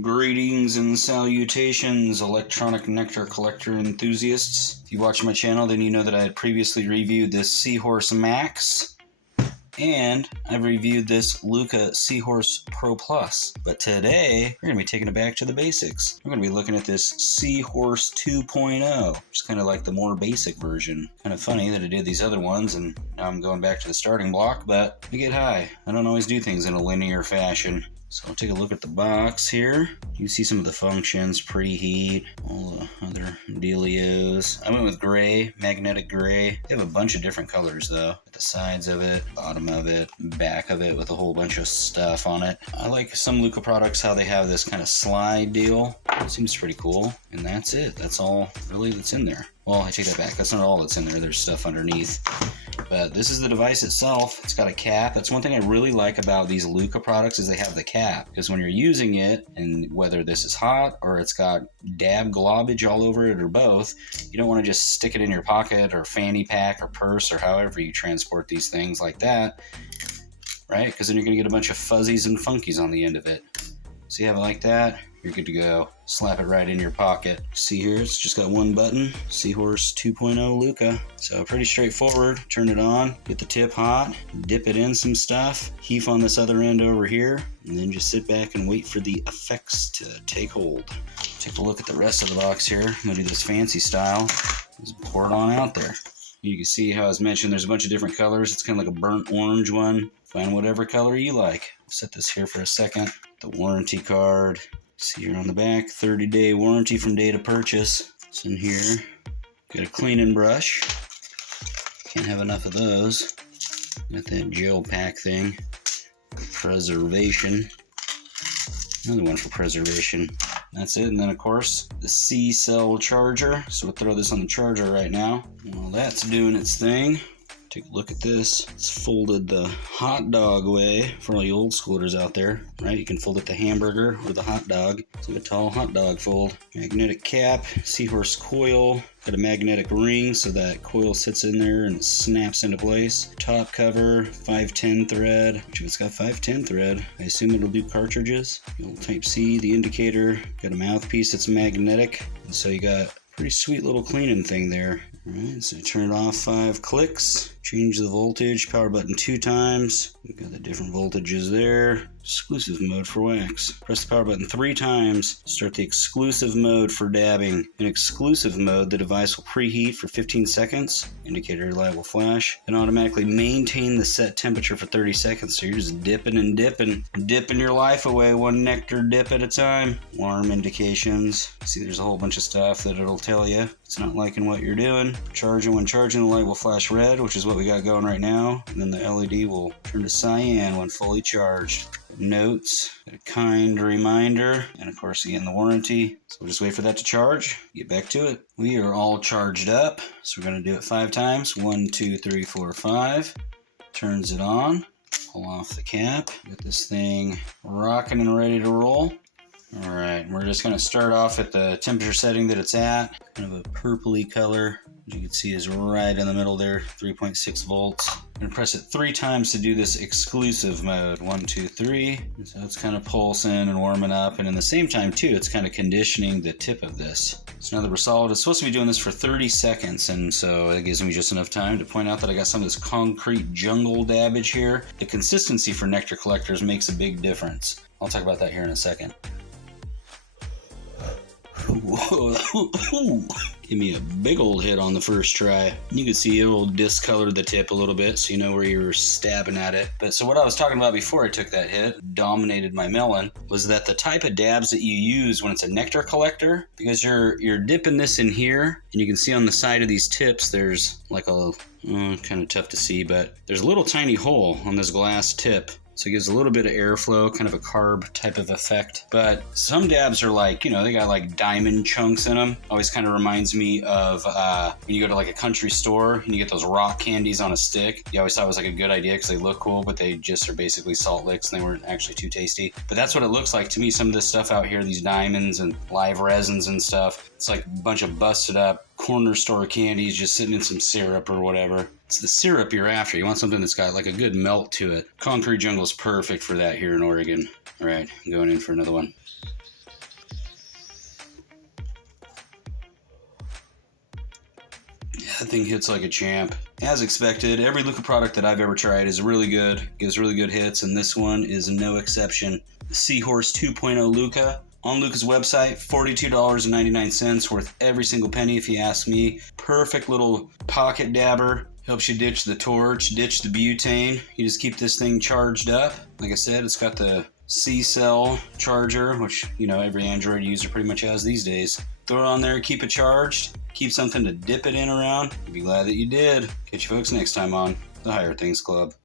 Greetings and salutations, electronic nectar collector enthusiasts. If you watch my channel, then you know that I had previously reviewed this Seahorse Max, and I've reviewed this Lookah Seahorse Pro Plus. But today, we're going to be taking it back to the basics. We're going to be looking at this Seahorse 2.0, which is kind of like the more basic version. Kind of funny that I did these other ones, and now I'm going back to the starting block, but we get high. I don't always do things in a linear fashion. So I'll take a look at the box here. You can see some of the functions, preheat, all the other dealios. I went with gray, magnetic gray. They have a bunch of different colors though. The sides of it, bottom of it, back of it with a whole bunch of stuff on it. I like some Lookah products how they have this kind of slide deal. It seems pretty cool. And that's it. That's all really that's in there. Well, I take that back. That's not all that's in there. There's stuff underneath. But this is the device itself. It's got a cap. That's one thing I really like about these Lookah products is they have the cap. Because when you're using it, and whether this is hot or it's got dab globage all over it or both, you don't want to just stick it in your pocket or fanny pack or purse or however you transport these things like that, right? Because then you're going to get a bunch of fuzzies and funkies on the end of it. So you have it like that, you're good to go. Slap it right in your pocket. See here, it's just got one button, Seahorse 2.0 Lookah. So pretty straightforward. Turn it on, get the tip hot, dip it in some stuff, heave on this other end over here, and then just sit back and wait for the effects to take hold. Take a look at the rest of the box here. I'm gonna do this fancy style. Just pour it on out there. You can see how, as mentioned, there's a bunch of different colors. It's kind of like a burnt orange one. Find whatever color you like. I'll set this here for a second. The warranty card. See here on the back, 30-day warranty from date of purchase. It's in here. Got a cleaning brush. Can't have enough of those. Got that gel pack thing. Preservation. Another one for preservation. That's it. And then, of course, the C-cell charger. So we'll throw this on the charger right now. While that's doing its thing, take a look at this. It's folded the hot dog way for all you old schoolers out there, right? You can fold it the hamburger or the hot dog. It's like a tall hot dog fold. Magnetic cap, Seahorse coil. Got a magnetic ring so that coil sits in there and snaps into place. Top cover, 510 thread. Which if it's got 510 thread, I assume it'll do cartridges. The old Type-C, the indicator. Got a mouthpiece that's magnetic. And so you got pretty sweet little cleaning thing there. Alright, so turn it off 5 clicks. Change the voltage, power button 2 times. We've got the different voltages there. Exclusive mode for wax. Press the power button 3 times. Start the exclusive mode for dabbing. In exclusive mode, the device will preheat for 15 seconds. Indicator light will flash. And automatically maintain the set temperature for 30 seconds. So you're just dipping and dipping. Dipping your life away one nectar dip at a time. Alarm indications. See, there's a whole bunch of stuff that it'll tell you. It's not liking what you're doing. Charging, when charging, the light will flash red, which is what we got going right now. And then the LED will turn to cyan when fully charged. Notes, a kind reminder, and of course again the warranty. So we'll just wait for that to charge, get back to it. We are all charged up, so we're going to do it 5 times. 1, 2, 3, 4, 5. Turns it on, pull off the cap, get this thing rocking and ready to roll. Alright, we're just going to start off at the temperature setting that it's at. Kind of a purpley color. As you can see is right in the middle there, 3.6 volts. I'm going to press it 3 times to do this exclusive mode. 1, 2, 3. And so it's kind of pulsing and warming up, and in the same time too, it's kind of conditioning the tip of this. So now that we're solid, it's supposed to be doing this for 30 seconds, and so it gives me just enough time to point out that I got some of this concrete jungle dabbage here. The consistency for nectar collectors makes a big difference. I'll talk about that here in a second. Whoa, give me a big old hit on the first try. You can see it'll discolor the tip a little bit so you know where you're stabbing at it. But so what I was talking about before I took that hit, dominated my melon, was that the type of dabs that you use when it's a nectar collector, because you're dipping this in here, and you can see on the side of these tips there's like a, kind of tough to see, but there's a little tiny hole on this glass tip. So it gives a little bit of airflow, kind of a carb type of effect. But some dabs are like, you know, they got like diamond chunks in them. Always kind of reminds me of when you go to like a country store and you get those rock candies on a stick. You always thought it was like a good idea because they look cool, but they just are basically salt licks and they weren't actually too tasty. But that's what it looks like to me. Some of this stuff out here, these diamonds and live resins and stuff, it's like a bunch of busted up corner store candies just sitting in some syrup or whatever. It's the syrup you're after. You want something that's got like a good melt to it. Concrete Jungle's perfect for that here in Oregon. All right, I'm going in for another one. That thing hits like a champ. As expected, every Lookah product that I've ever tried is really good, gives really good hits, and this one is no exception. The Seahorse 2.0 Lookah. On Lookah's website, $42.99, worth every single penny if you ask me. Perfect little pocket dabber. Helps you ditch the torch, ditch the butane. You just keep this thing charged up. Like I said, it's got the C-cell charger, which, you know, every Android user pretty much has these days. Throw it on there, keep it charged, keep something to dip it in around. You'll be glad that you did. Catch you folks next time on the Higher Things Club.